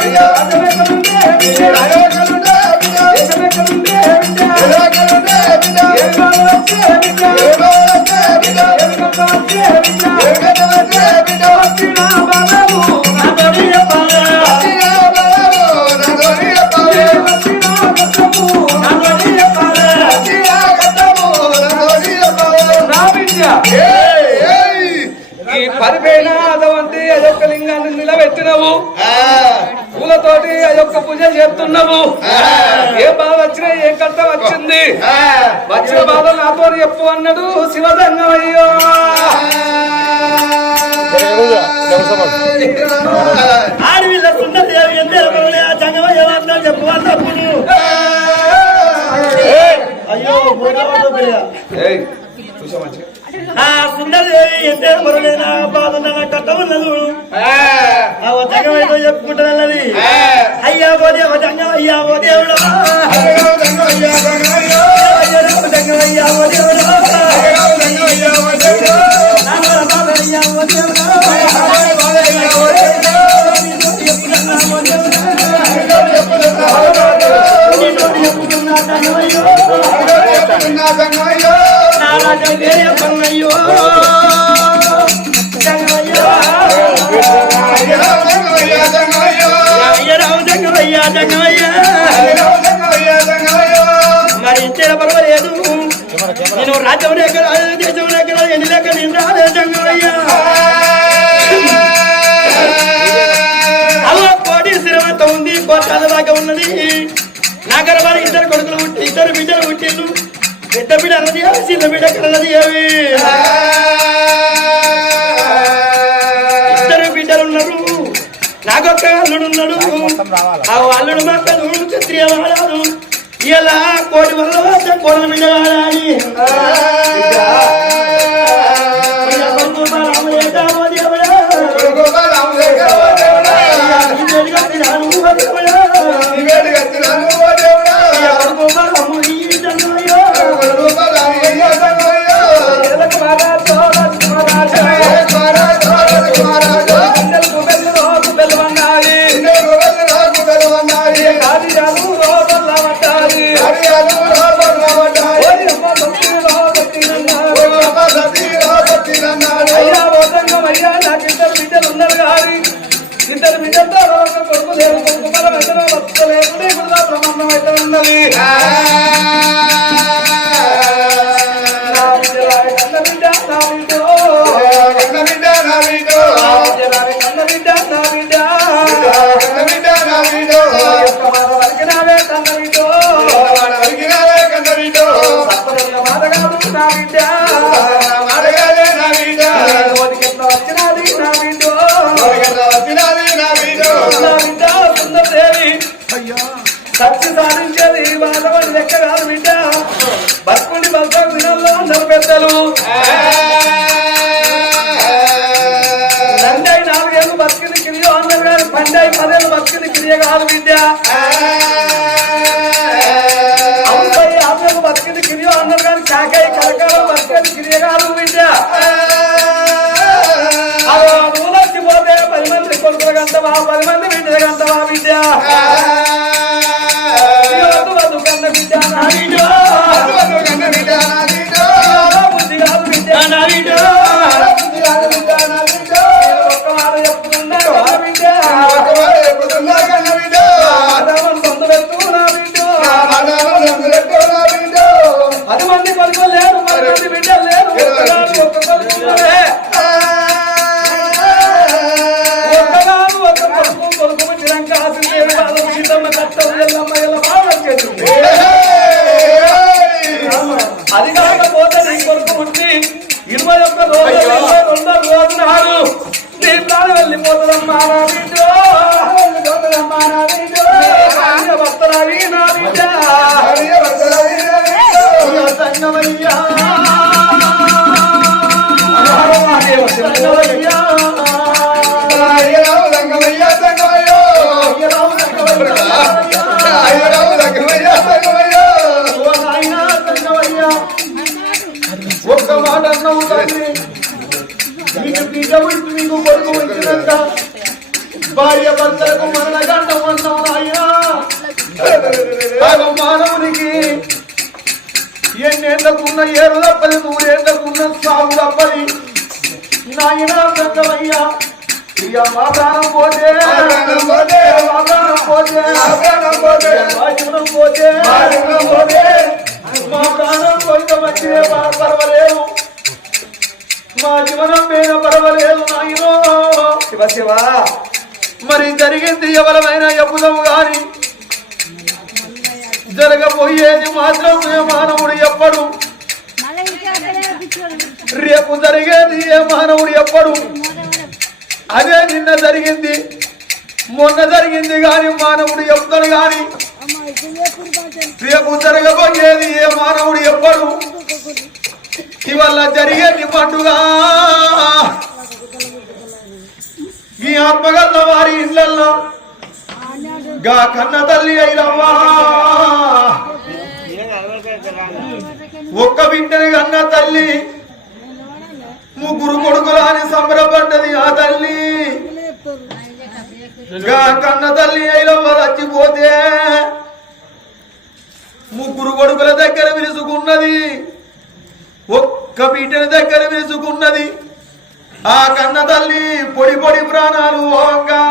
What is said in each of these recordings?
ఈ లింగాన్ని నిలబెట్టినవు. పూలతోటి అదొక్క పూజ చేస్తున్నావు. ఏ బాధ వచ్చినా ఏ కష్టం వచ్చింది? వచ్చిన బాధ నాతో చెప్పు అన్నాడు శివదంగమయ్యో ఆడవిల్ల సుందరదేవి ఆ చెప్పవన్నప్పుడు అయ్యో ఆ సుందరదేవి ఎంతేరమలే నా బాధ మరి ఇంతేనా పర్వాలేదు నేను రాజ్యం ఎక్కడ దేశం ఎక్కడ ఎన్ని లెక్క నేను రాలే జంగమయ్యా అవ్వ కోటి స్థిరమంత ఉంది కోటాల దాకా ఉన్నది. నాగర వారి ఇద్దరు కొడుకులు ఇద్దరు బిడ్డలు పుట్టిండు పెద్ద బిడ్డ అన్నది ఏమి చిన్న బిడ్డ కన్నది ఏమి? నాకొక్క అల్లుడు ఉన్నాడు ఆ అల్లుడు పెద్ద క్షత్రియ వాడాడు. ఇలా కోటి వల్ల కోడల బిడ్డ వాడాలి. సత్య సాధించేది వాళ్ళవాడి లెక్క కాదు బిడ్డ. బతుకుని బతుకు దినంలో అందరు పెద్దలు. తండ్రి నాలుగేళ్ళు బతికింది కిరియో అన్నారు కానీ పండై పదేళ్ళు బతికింది కిరియ కాదు బిడ్డ. అంబై ఆమెకు బతికింది కిరియో అన్నారు కానీ కాకాయ కలకాలం బతికింది కిరియ కాదు బిడ్డ. అదో మూలొచ్చి పోతే పది మంది కొడుకులు కంటవా పది మంది బిడ్డలు కంటవా బిడ్డ? తొలుకుమ చిరంకాసి దేవాలము సీతమ్మ దట్టం ఎల్లమ్మ ఎల్ల బాగా చేసింది అది కాకపోతే నీ కొరకు ఉండి ఇరవై ఒక్క రోజు రెండో రోజు నాడు నీ ప్రాణం వెళ్ళిపోతుందమ్మా నా బిడ్డ వెళ్ళిపోతుందమ్మా నా బిడ్డ భర్తరావి నా బిడ్డ సంగమయ్యా బిడ్డలకు ఇచ్చినంత భార్య భర్తలకు మరణగండం అన్నావు ఆయన మానవునికి ఎన్నేళ్లకున్న ఏడు తప్పది నూరేళ్లకున్న సాగు తప్పది నాయన పెద్దవయ్యా ఇక మా ప్రాణం పోతే పోతే మా ప్రాణం పోతే మా ప్రాణం పోతే మా జీవనం పోతే మా జీవనం పోతే మా ప్రాణం కొంచెం మంచిదే పర్వలేము మా జీవనం మీద పర్వాలేదు నాయనో. శివ శివ. మరి జరిగింది ఎవరమైన ఎప్పుదము గాని జరగబోయేది మాత్రం ఏ మానవుడు ఎప్పడు రేపు జరిగేది ఏ మానవుడు ఎప్పడు అదే నిన్న జరిగింది మొన్న జరిగింది గాని మానవుడు ఎప్పుతాడు గాని. రేపు జరగబోయేది ఏ మానవుడు ఎప్పడు ఇవల్ల జరిగేది పండుగ. మీ ఆత్మగల్ల వారి ఇళ్ళల్లో గా కన్న తల్లి అయినవ్వా. ఒక్క బిడ్డని కన్న తల్లి ముగ్గురు కొడుకులని సంబరపడ్డది ఆ తల్లి. గా కన్న తల్లి అయినవ్వ చచ్చిపోతే ముగ్గురు కొడుకుల దగ్గర విరుసుకున్నది ఒక్క బిడ్డని దగ్గర వేసుకున్నది. ఆ కన్న తల్లి పొడి పొడి ప్రాణాలు ఓంగా.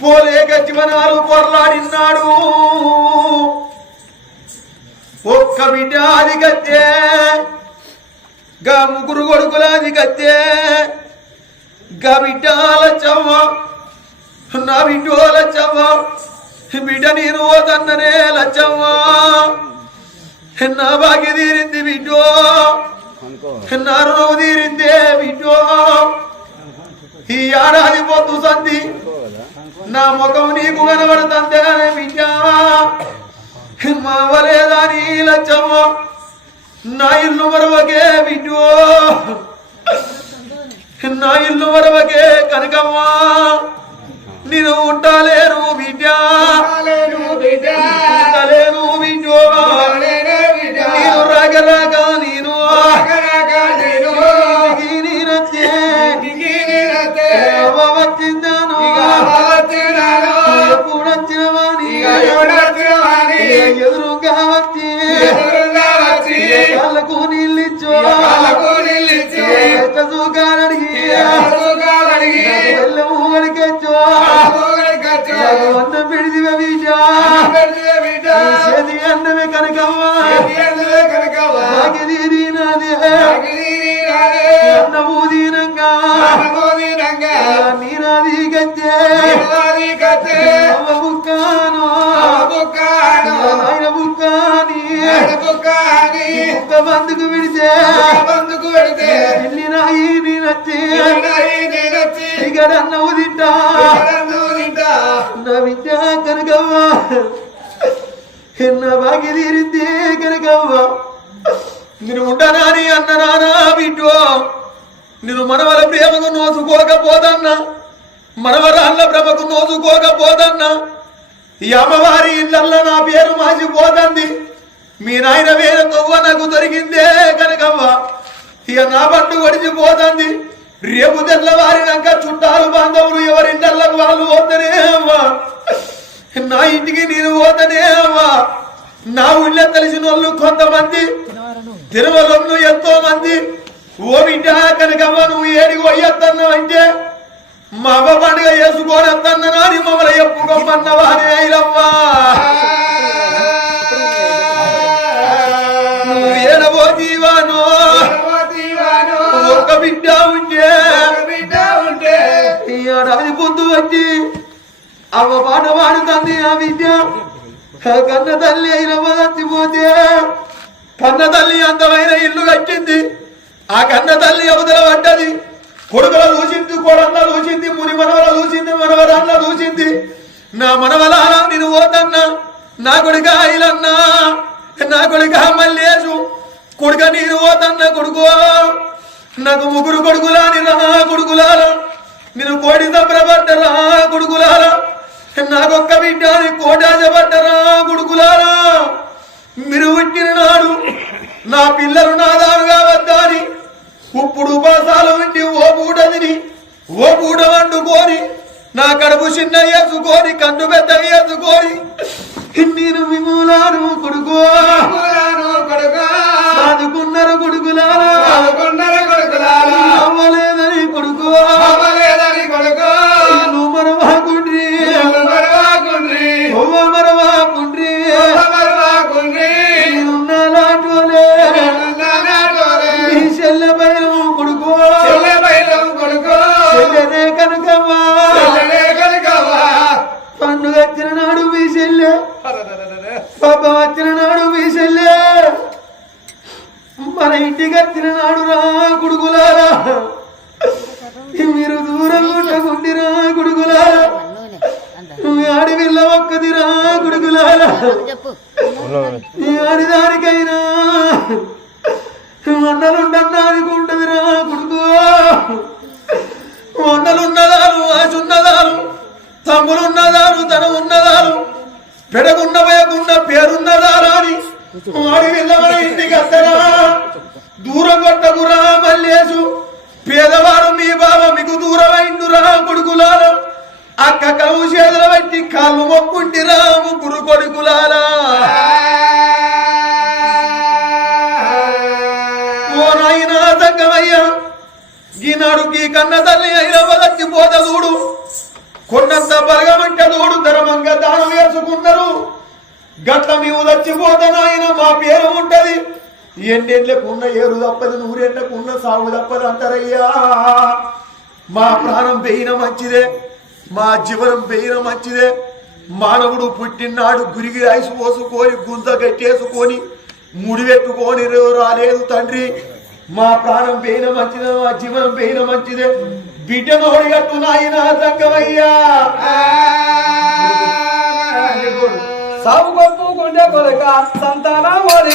పోలేక జీవనాలు పొరలాడినాడు ఒక్క బిడ్డ అది కత్తే గా ముగ్గురు కొడుకుల అది కత్తే గా బిడ్డ లచ్చవ్వ నా బిడ్డ లచ్చవ్వ బిడ్డ నేను ఓదన్ననే లచ్చవ్వా నా భాగ్య తీరింది బిడ్డో నా రుణం తీరిందే బిడ్డో ఈ ఏడాది పొద్దు సంధి నా ముఖం నీకు కనబడుతుందే బిడ్డ మావలేదా నీ లచ్చమ్మ నా ఇల్లు మరవకే బిడ్డో నా ఇల్లు మరవకే కనకమ్మ నేను ఉంటాలేను బిడ్డ బిడ్డో నేను రాగ రాగ నేను ఈ బందుకు విడిచే బందుకు పెడితే ఇల్లి నాయి నేనొచ్చి. నేనొచ్చి. ఇక్కడ అన్నవు తింటా తింటా నా విద్య కనకవ్వ. నా బాగి తీరింది కనకవ్వ. నేను ఉండనాని అన్న నానా బిడ్డో. నేను మనవల ప్రేమకు నోచుకోకపోదన్నా. మనవరాళ్ళ భ్రమకు నోచుకోకపోదన్నా ఈ అమ్మవారి ఇళ్ళల్లో నా పేరు మాసిపోతుంది మీ నాయన వేరే తవ్వ నాకు దొరికిందే కనకవ్వ. ఇక నా బండు ఒడిచిపోతుంది. రేపు తెల్లవారినాక చుట్టాలు బాంధవులు ఎవరింటల్లకు వాళ్ళు పోతనే అవ్వా. నా ఇంటికి నేను పోతనే అవ్వా. నా ఊళ్ళో తెలిసిన వాళ్ళు కొంతమంది తిరుమలలో ఎంతో మంది ఓ బిడ్డ కనకవ్వ నువ్వు అవ్వ పండుగ చేసుకొని వద్దన్నా అని మమ్మల్ని చెప్పుకోమన్నవా అని ఏడబోతీవానో ఒక్క బిడ్డ ఉంటే. బిడ్డ ఉంటే ఏడాది పొద్దు వచ్చి అవ పాట పాడుతుంది ఆ విద్య కన్న తల్లి అయిన చచ్చిపోతే కన్న తల్లి అందమైన ఇల్లు కట్టింది. ఆ కన్న తల్లి అవతల పడ్డది. కొడుకుల చూసింది కోడన్న చూసింది ముని మనవల చూసింది మనవరాళ్ళ చూసింది నా మనవలాల నేను పోతన్నా నా కొడుక ఇలన్నా నా కొడుక మల్లేసు కొడుక నేను పోతన్నా కొడుకు. నాకు ముగ్గురు కొడుకులా రా కొడుకులారా. నేను కోడి దబ్బరబడ్డరా కొడుకులారా. నాకొక్క బిడ్డ అని కొడుకులారా. మీరు పుట్టిన నాడు నా పిల్లలు నాదా ఇప్పుడు ఉపాసాలు ఉండి ఓ పూట తిని ఓ పూట వండుకొని నా కడుపు చిన్న వేసుకోని కండు పెద్ద వేసుకోని నేను విములాను కొడుకు. కొడుకున్నారు కొడుకులారా. పాప వచ్చిన నాడు మీ చెల్లె. మన ఇంటికి వచ్చిన నాడు రా కొడుకులారా మీరు దూరం ఉండకుండిరా కొడుకులారా ఆడపిల్ల ఒక్కదిరా కొడుకులారా ఆడిదానికైనా వందలుండన్నా అనుకుంటదిరా కొడుకు వందలున్నదాను ఆశున్నదాను తమ్ములున్నదాను తన ఉన్నదారు పెడగున్న వయకున్న పేరున్నదా అని వాడి వెళ్ళవన ఇంటికి అత్తరా దూరం మల్లేసు పేదవారు మీ బావ మీకు దూరమైండురా కొడుకులారా అక్క కవు చేతుల బట్టి కాళ్ళు మొక్కుంటిరా ముగ్గురు కొడుకులారా ఓ నాయనా తగ్గమయ్యా ఈనాడు ఈ కన్న తల్లి ఐరవదచ్చి పోత చూడు కొన్నంత బలగమంటే తోడు ధర్మంగా దానం వేసుకుంటారు గట్ల మేము చచ్చిపోతానాయన మా పేరు ఉంటది. ఎన్నెండ్లకున్న ఏరు తప్పది నూరెండ్లకున్న సాగు తప్పదు అంటారయ్యా. మా ప్రాణం పెయిన మంచిదే మా జీవనం పెయిన మంచిదే. మానవుడు పుట్టినాడు గురిగి ఐసు పోసుకొని గుంత కట్టేసుకొని ముడివెట్టుకొని రాలేదు తండ్రి. మా ప్రాణం పెయిన మంచిదే మా జీవనం పెయిన మంచిదే. బిడ్డ నోడిగట్టు నాయన సంగమయ్యా. సాగు గొప్పు గుండె కొరక సంతాన ఓడి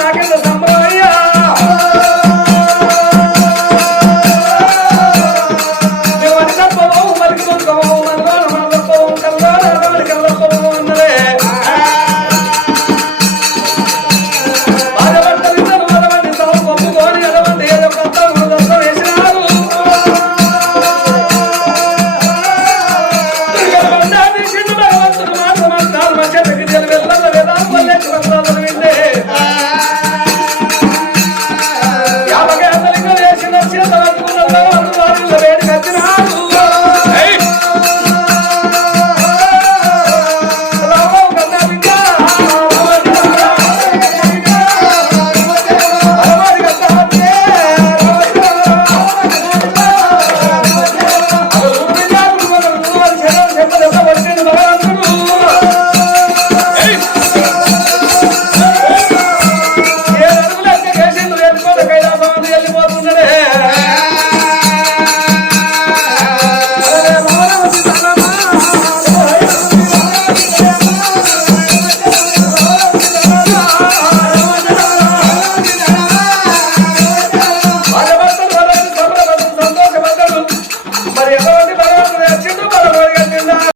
నాకెళ్ళ